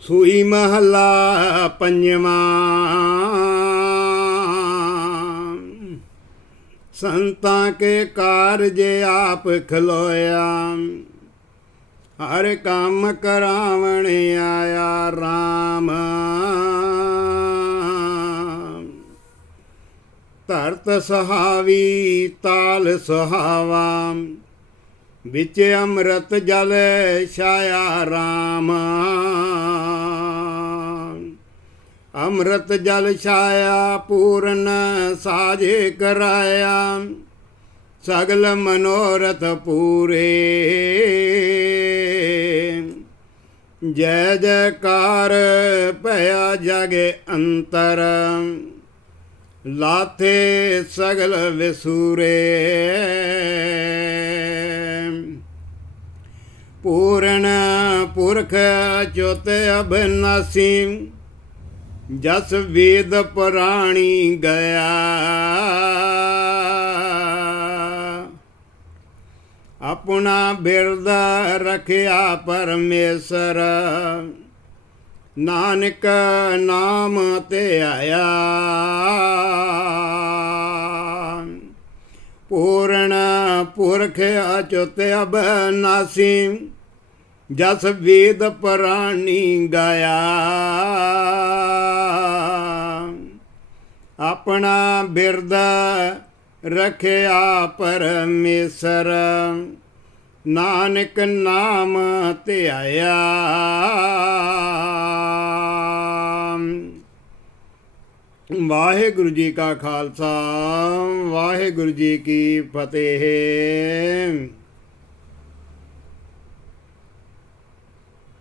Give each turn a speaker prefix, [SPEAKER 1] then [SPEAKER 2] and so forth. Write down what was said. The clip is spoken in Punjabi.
[SPEAKER 1] ਸੂਈ ਮਹਲਾ ਪੰਜਵਾਂ। ਸੰਤਾਂ ਕੇ ਕਾਰਜ ਆਪ ਖਲੋਇਆ। ਹਰ ਕੰਮ ਕਰਾਵਣ ਆਇਆ RAM ਧਰਤ ਸਹਾਵੀ, ਤਾਲ ਸੁਹਾਵਾ। ਵਿੱਚ ਅੰਮ੍ਰਿਤ ਜਲ ਛਾਇਆ RAM ਅੰਮ੍ਰਿਤ ਜਲ ਛਾਇਆ, ਪੂਰਨ ਸਾਜੇ ਕਰਾਇਆ। ਸਗਲ ਮਨੋਰਥ ਪੂਰੇ। ਜੈ ਜੈਕਾਰ ਭਇਆ ਜਗੇ ਅੰਤਰ। ਲਾਥੇ ਸਗਲ ਵਿਸੂਰੇ। ਪੂਰਨ ਪੁਰਖ ਚੋਤੇ ਅਬਨਾਸੀ ਜਸ ਵੇਦ ਪੁਰਾਣੀ ਗਿਆ। ਆਪਣਾ ਬਿਰਦ ਰਖਿਆ ਪਰਮੇਸ਼ਰ। ਨਾਨਕ ਨਾਮ ਤੇ ਆਇਆ। ਪੂਰਨ ਪੁਰਖ ਅਚੁਤ ਅਬਨਾਸੀ। ਜਸ ਵੇਦ ਪ੍ਰਾਣੀ ਗਾਇਆ। ਆਪਣਾ ਬਿਰਦ ਰਖਿਆ ਪਰਮੇਸ਼ਰ, ਨਾਨਕ ਨਾਮ ਧਿਆਇਆ। ਵਾਹਿਗੁਰੂ ਜੀ ਕਾ ਖਾਲਸਾ, ਵਾਹਿਗੁਰੂ ਜੀ ਕੀ ਫਤਿਹ।